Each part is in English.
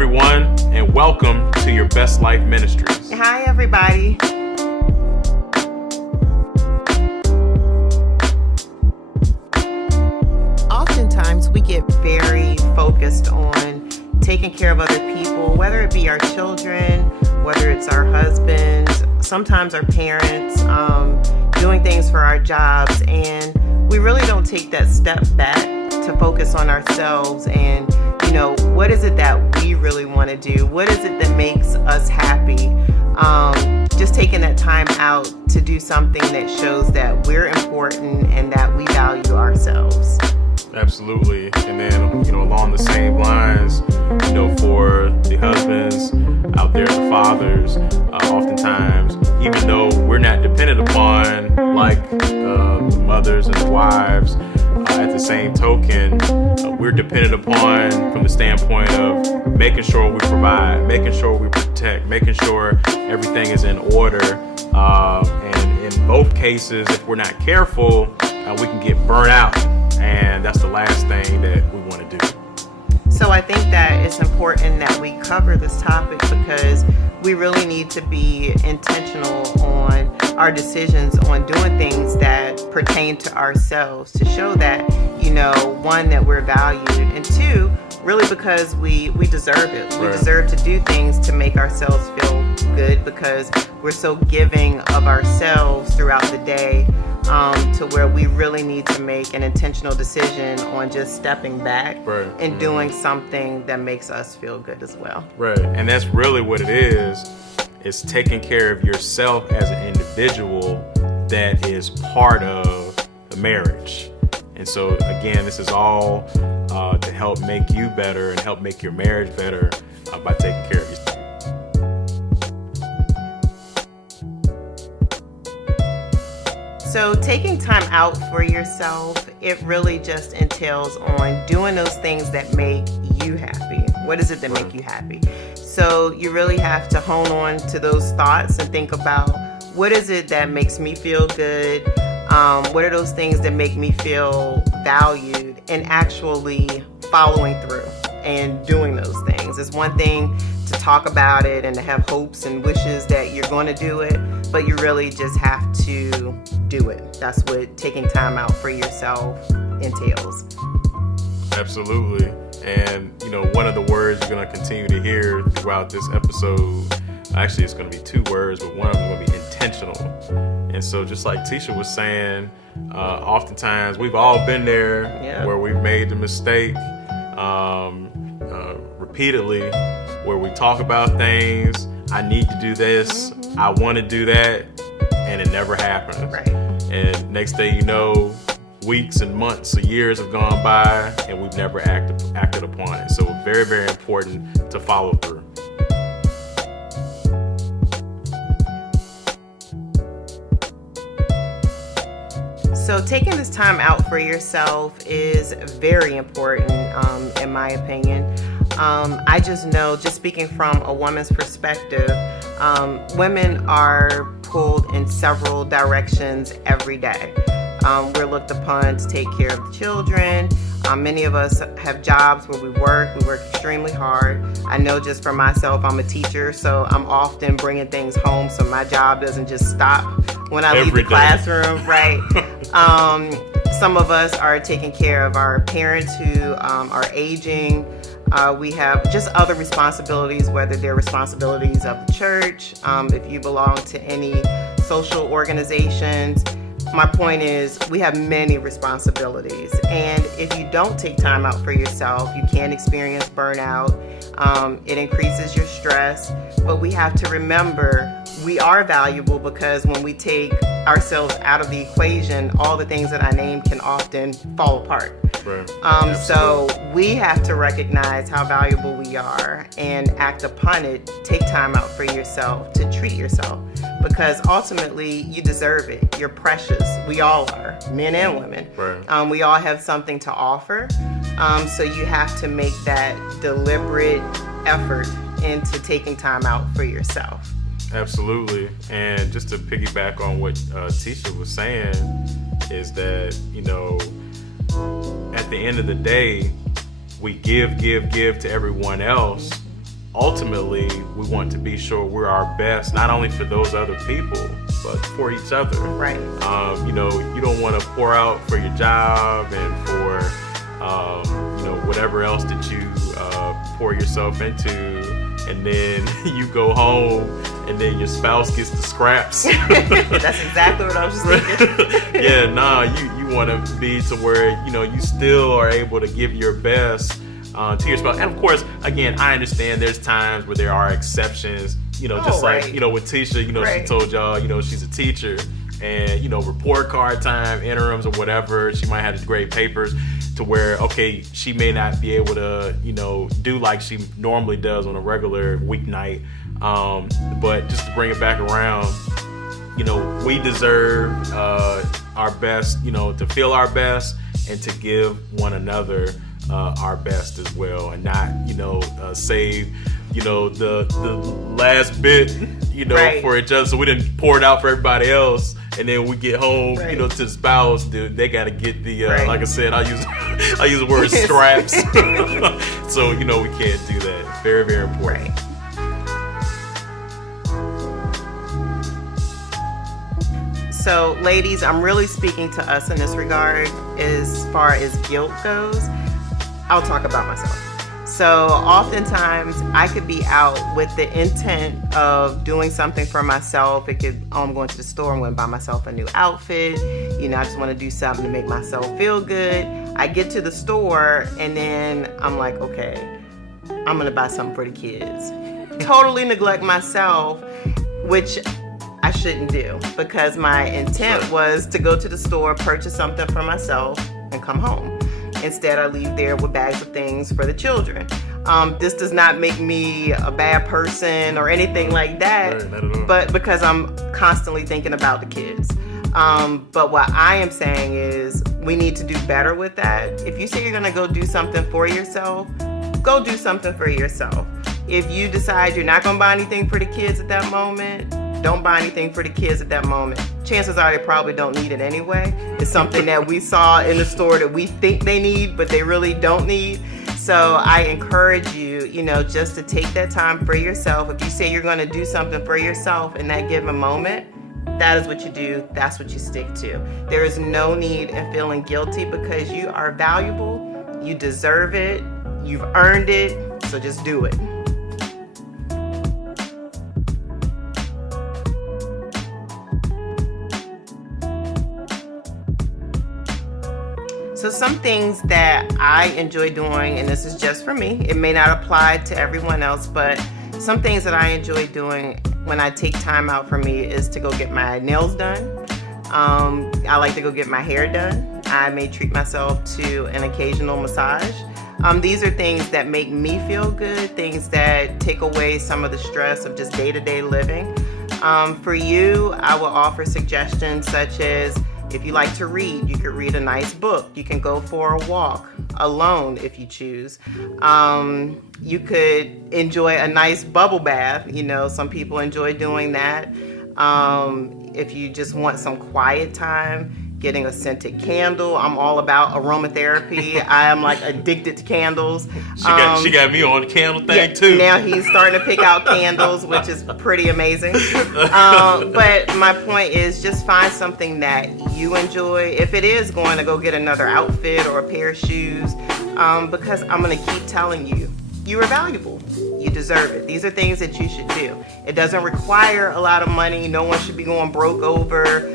everyone, and welcome to Your Best Life Ministries. Hi, everybody. Oftentimes, we get very focused on taking care of other people, whether it be our children, whether it's our husbands, sometimes our parents, doing things for our jobs, and we really don't take that step back to focus on ourselves and, what is it that we really want to do? What is it that makes us happy? Just taking that time out to do something that shows that we're important and that we value ourselves. Absolutely. And then, along the same lines, for the husbands out there, the fathers, oftentimes, even though we're not dependent upon like the mothers and the wives, at the same token, we're dependent upon from the standpoint of making sure we provide, making sure we protect, making sure everything is in order. And in both cases, if we're not careful, we can get burnt out. And that's the last thing that we want to do. So I think that it's important that we cover this topic because we really need to be intentional on our decisions on doing things that pertain to ourselves to show that, one, that we're valued, and two, really because we deserve it. We deserve to do things to make ourselves feel good because we're so giving of ourselves throughout the day. To where we really need to make an intentional decision on just stepping back and doing something that makes us feel good as well. Right. And that's really what it is. It's taking care of yourself as an individual that is part of the marriage. And so, again, this is all to help make you better and help make your marriage better by taking care of yourself. So taking time out for yourself, it really just entails on doing those things that make you happy. What is it that make you happy? So you really have to hone on to those thoughts and think about what is it that makes me feel good? What are those things that make me feel valued, and actually following through and doing those things. It's one thing to talk about it and to have hopes and wishes that you're going to do it, but you really just have to do it. That's what taking time out for yourself entails. Absolutely. And, one of the words you're going to continue to hear throughout this episode, actually it's going to be two words, but one of them will be intentional. And so just like Tisha was saying, oftentimes we've all been there where we've made the mistake repeatedly, where we talk about things, I need to do this, I want to do that, and it never happens. Right. And next thing you know, weeks and months or years have gone by and we've never acted upon it. So very, very important to follow through. So taking this time out for yourself is very important, in my opinion. I just know, just speaking from a woman's perspective, women are pulled in several directions every day. We're looked upon to take care of the children. Many of us have jobs where we work extremely hard. I know just for myself, I'm a teacher, so I'm often bringing things home so my job doesn't just stop when I leave the classroom, right? Some of us are taking care of our parents who are aging. We have just other responsibilities, whether they're responsibilities of the church, if you belong to any social organizations. My point is, we have many responsibilities, and if you don't take time out for yourself, you can experience burnout. It increases your stress, but we have to remember we are valuable because when we take ourselves out of the equation, all the things that I named can often fall apart. Right. So we have to recognize how valuable we are and act upon it. Take time out for yourself to treat yourself because ultimately you deserve it. You're precious. We all are, men and women. Right. We all have something to offer. So you have to make that deliberate effort into taking time out for yourself. Absolutely. And just to piggyback on what Tisha was saying is that, at the end of the day, we give to everyone else, ultimately we want to be sure we're our best, not only for those other people, but for each other. Right. You know, you don't want to pour out for your job and for, you know, whatever else that you pour yourself into, and then you go home and then your spouse gets the scraps. That's exactly what I was just thinking. Yeah, nah, you want to be to where, you know, you still are able to give your best to your spouse. And of course, again, I understand there's times where there are exceptions, you know, just like, you know, with Tisha, you know, she told y'all, you know, she's a teacher, and, you know, report card time, interims or whatever, she might have to grade papers to where, okay, she may not be able to, you know, do like she normally does on a regular weeknight. But just to bring it back around, you know, we deserve our best, you know, to feel our best and to give one another our best as well, and not, you know, save, you know, the last bit, you know, for each other. So we didn't pour it out for everybody else, and then we get home, you know, to the spouse, dude, they got to get the, like I said, I use the word scraps. So, you know, we can't do that. Very, very important. So, ladies, I'm really speaking to us in this regard as far as guilt goes. I'll talk about myself. So oftentimes I could be out with the intent of doing something for myself. It could, I'm going to the store, I'm going to buy myself a new outfit. You know, I just want to do something to make myself feel good. I get to the store and then I'm like, okay, I'm going to buy something for the kids. Totally neglect myself, which I shouldn't do, because my intent was to go to the store, purchase something for myself, and come home. Instead, I leave there with bags of things for the children. This does not make me a bad person or anything like that, but because I'm constantly thinking about the kids. But what I am saying is we need to do better with that. If you say you're gonna go do something for yourself, go do something for yourself. If you decide you're not gonna buy anything for the kids at that moment, don't buy anything for the kids at that moment. Chances are they probably don't need it anyway. It's something that we saw in the store that we think they need, but they really don't need. So I encourage you, you know, just to take that time for yourself. If you say you're going to do something for yourself in that given moment, that is what you do. That's what you stick to. There is no need in feeling guilty, because you are valuable. You deserve it. You've earned it. So just do it. So some things that I enjoy doing, and this is just for me, it may not apply to everyone else, but some things that I enjoy doing when I take time out for me is to go get my nails done. I like to go get my hair done. I may treat myself to an occasional massage. These are things that make me feel good, things that take away some of the stress of just day-to-day living. For you, I will offer suggestions such as, if you like to read, you could read a nice book. You can go for a walk alone if you choose. You could enjoy a nice bubble bath. You know, some people enjoy doing that. If you just want some quiet time, getting a scented candle. I'm all about aromatherapy. I am like addicted to candles. She got me on the candle thing too. Now he's starting to pick out candles, which is pretty amazing. But my point is, just find something that you enjoy. If it is going to go get another outfit or a pair of shoes, because I'm going to keep telling you, you are valuable. You deserve it. These are things that you should do. It doesn't require a lot of money. No one should be going broke over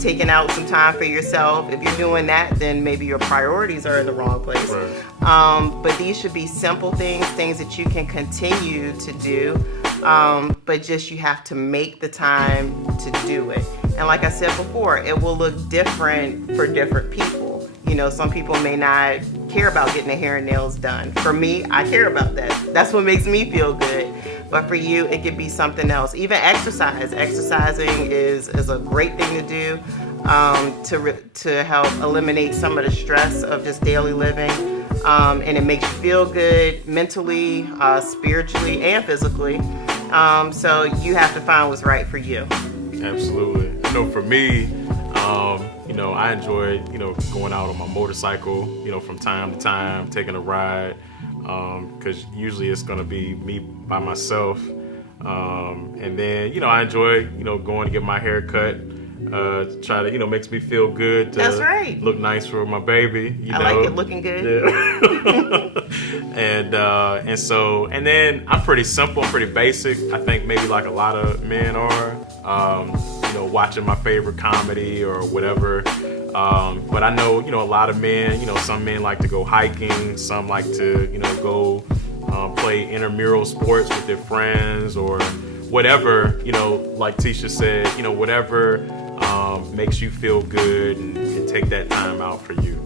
taking out some time for yourself. If you're doing that, then maybe your priorities are in the wrong place. Right. But these should be simple things that you can continue to do. But just you have to make the time to do it. And like I said before, it will look different for different people. You know, some people may not care about getting their hair and nails done. For me, I care about that. That's what makes me feel good. But for you, it could be something else. Even exercise. Exercising is a great thing to do to help eliminate some of the stress of just daily living. And it makes you feel good mentally, spiritually, and physically. So you have to find what's right for you. Absolutely. You know, for me, you know, I enjoy, you know, going out on my motorcycle, you know, from time to time, taking a ride because usually it's going to be me by myself. And then, I enjoy, going to get my hair cut. Try to, makes me feel good to That's right. look nice for my baby. I like it looking good. Yeah. And then I'm pretty simple, pretty basic. I think maybe like a lot of men are, watching my favorite comedy or whatever. But I know, a lot of men, some men like to go hiking. Some like to, go play intramural sports with their friends or whatever, like Tisha said, whatever makes you feel good and take that time out for you.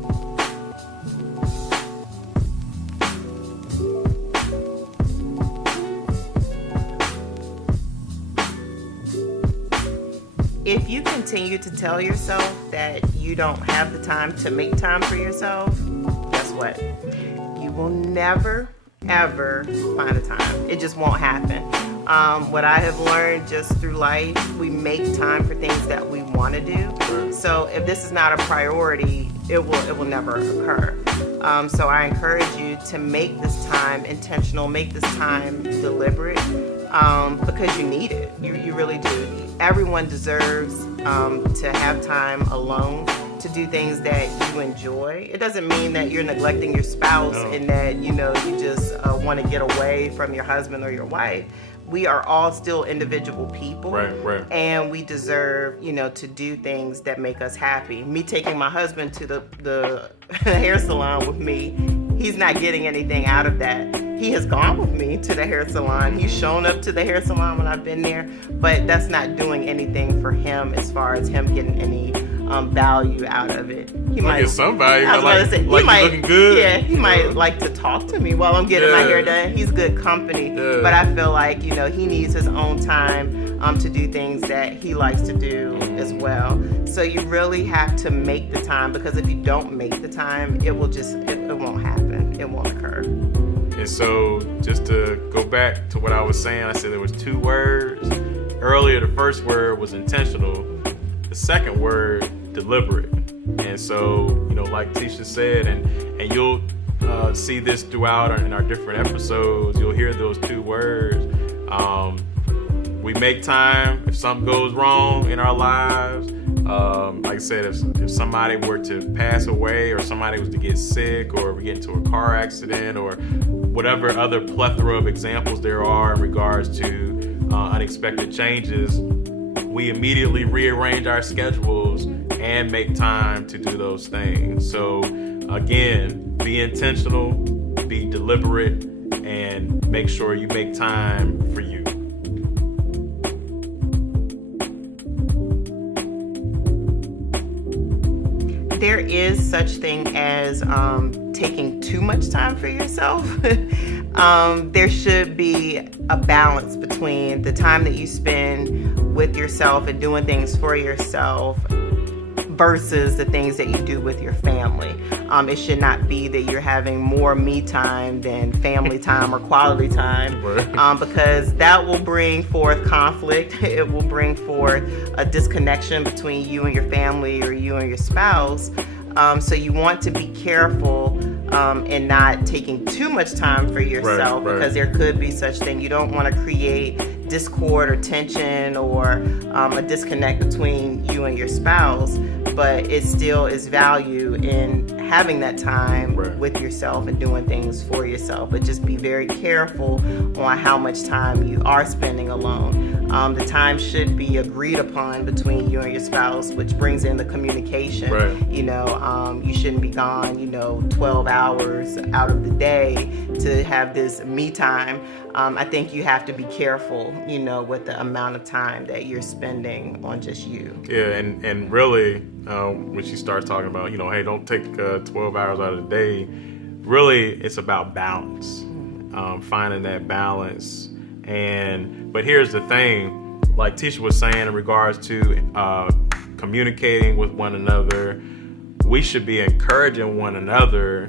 If you continue to tell yourself that you don't have the time to make time for yourself, guess what? You will never, ever find a time. It just won't happen. What I have learned just through life, we make time for things that we want to do. So if this is not a priority, it will never occur. So I encourage you to make this time intentional, make this time deliberate, because you need it. You really do. Everyone deserves to have time alone to do things that you enjoy. It doesn't mean that you're neglecting your spouse and that you just want to get away from your husband or your wife. We are all still individual people, right. And we deserve, to do things that make us happy. Me taking my husband to the hair salon with me, he's not getting anything out of that. He has gone with me to the hair salon. He's shown up to the hair salon when I've been there, but that's not doing anything for him as far as him getting any value out of it. He might get some value. I was about to say, he might, looking good. Yeah, he might like to talk to me while I'm getting my hair done. He's good company, but I feel like he needs his own time to do things that he likes to do as well. So you really have to make the time, because if you don't make the time, it won't happen. It won't occur. And so just to go back to what I was saying, I said there was 2 words. Earlier, the first word was intentional. The second word, deliberate. And so, like Tisha said, and you'll see this throughout in our different episodes, you'll hear those 2 words. We make time if something goes wrong in our lives. Like I said, if somebody were to pass away, or somebody was to get sick, or we get into a car accident, or whatever other plethora of examples there are in regards to unexpected changes, we immediately rearrange our schedules and make time to do those things. So again, be intentional, be deliberate, and make sure you make time for you. There is such thing as taking too much time for yourself. There should be a balance between the time that you spend with yourself and doing things for yourself versus the things that you do with your family. It should not be that you're having more me time than family time or quality time, because that will bring forth conflict. It will bring forth a disconnection between you and your family, or you and your spouse. So you want to be careful in not taking too much time for yourself, because there could be such thing. You don't want to create discord or tension or a disconnect between you and your spouse, but it still is value in having that time with yourself and doing things for yourself. But just be very careful on how much time you are spending alone. The time should be agreed upon between you and your spouse, which brings in the communication. You shouldn't be gone 12 hours out of the day to have this me time. I think you have to be careful with the amount of time that you're spending on just you. Yeah, and really, when she starts talking about, hey, don't take 12 hours out of the day, really, it's about balance, finding that balance. But here's the thing, like Tisha was saying in regards to communicating with one another, we should be encouraging one another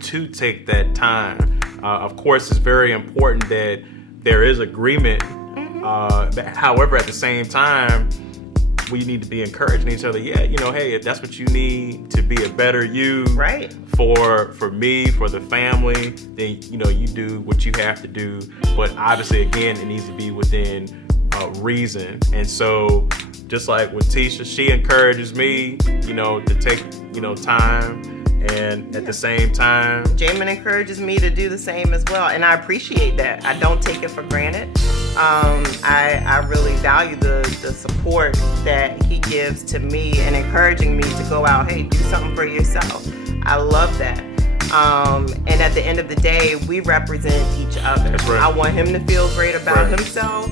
to take that time. Of course, it's very important that there is agreement. However, at the same time, we need to be encouraging each other. Yeah, hey, if that's what you need to be a better you, right, for me, for the family, then you do what you have to do. But obviously, again, it needs to be within reason. And so, just like with Tisha, she encourages me, to take time. And at the same time, Jamin encourages me to do the same as well, and I appreciate that. I don't take it for granted. I really value the support that he gives to me and encouraging me to go out, hey, do something for yourself. I love that. And at the end of the day, we represent each other. That's right. I want him to feel great about himself.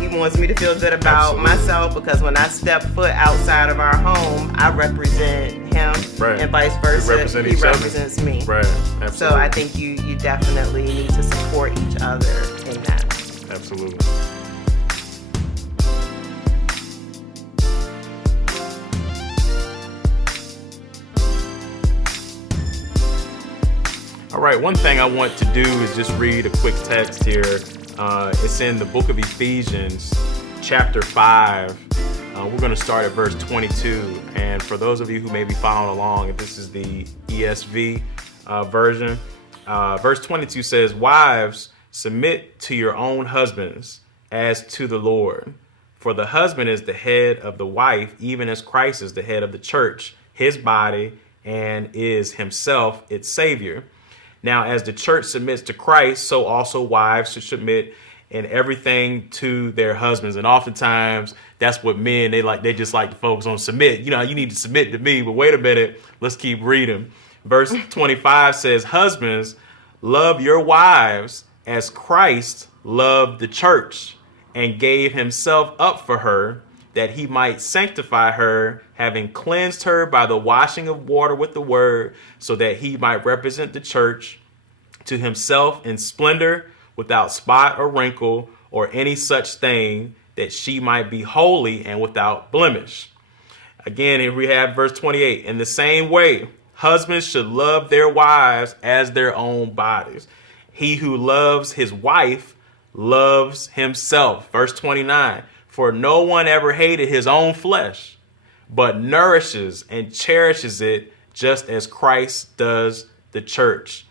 He wants me to feel good about myself, because when I step foot outside of our home, I represent him, and vice versa. He represents me. Right. Absolutely. So I think you definitely need to support each other in that. Absolutely. All right, one thing I want to do is just read a quick text here. It's in the book of Ephesians, chapter 5. We're going to start at verse 22. And for those of you who may be following along, if this is the ESV version, verse 22 says, "Wives, submit to your own husbands as to the Lord. For the husband is the head of the wife, even as Christ is the head of the church, his body, and is himself its Savior. Now, as the church submits to Christ, so also wives should submit in everything to their husbands." And oftentimes, that's what men, they just like to focus on submit. You need to submit to me, but wait a minute, let's keep reading. Verse 25 says, "Husbands, love your wives as Christ loved the church and gave himself up for her, that he might sanctify her, having cleansed her by the washing of water with the word, so that he might represent the church to himself in splendor, without spot or wrinkle or any such thing, that she might be holy and without blemish." Again, here we have verse 28. "In the same way, husbands should love their wives as their own bodies. He who loves his wife loves himself." Verse 29. "For no one ever hated his own flesh, but nourishes and cherishes it, just as Christ does the church."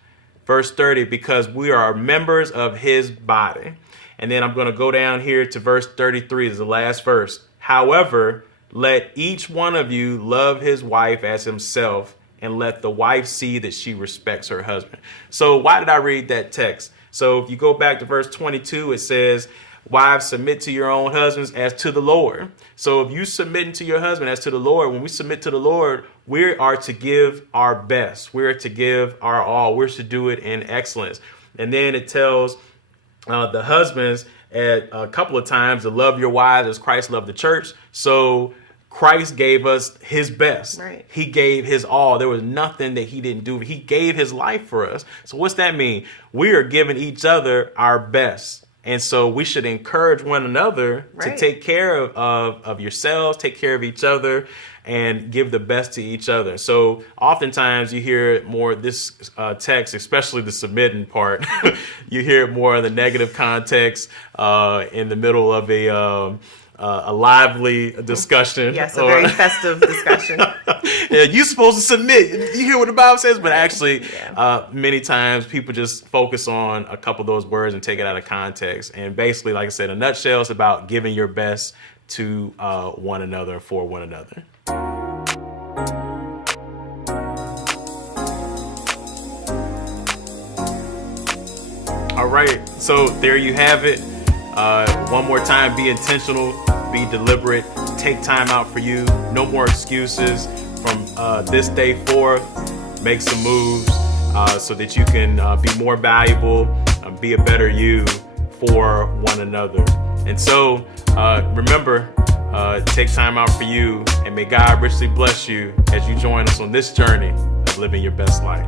Verse 30, "Because we are members of his body." And then I'm going to go down here to verse 33, is the last verse. "However, let each one of you love his wife as himself, and let the wife see that she respects her husband." So why did I read that text? So if you go back to verse 22, it says, "Wives, submit to your own husbands as to the Lord." So if you submit to your husband as to the Lord, when we submit to the Lord, we are to give our best. We're to give our all. We're to do it in excellence. And then it tells the husbands a couple of times to love your wives as Christ loved the church. So Christ gave us his best. Right. He gave his all. There was nothing that he didn't do. He gave his life for us. So what's that mean? We are giving each other our best. And so we should encourage one another to take care of yourselves, take care of each other, and give the best to each other. So oftentimes you hear more this text, especially the submitting part, you hear it more in the negative context in the middle of a lively discussion. Yes, a very festive discussion. Yeah, you're supposed to submit. You hear what the Bible says, but actually, many times people just focus on a couple of those words and take it out of context. And basically, like I said, in a nutshell, it's about giving your best to one another, for one another. All right, so there you have it. One more time, be intentional, be deliberate, take time out for you. No more excuses. From this day forth, make some moves so that you can be more valuable, be a better you for one another. And so remember, take time out for you, and may God richly bless you as you join us on this journey of living your best life.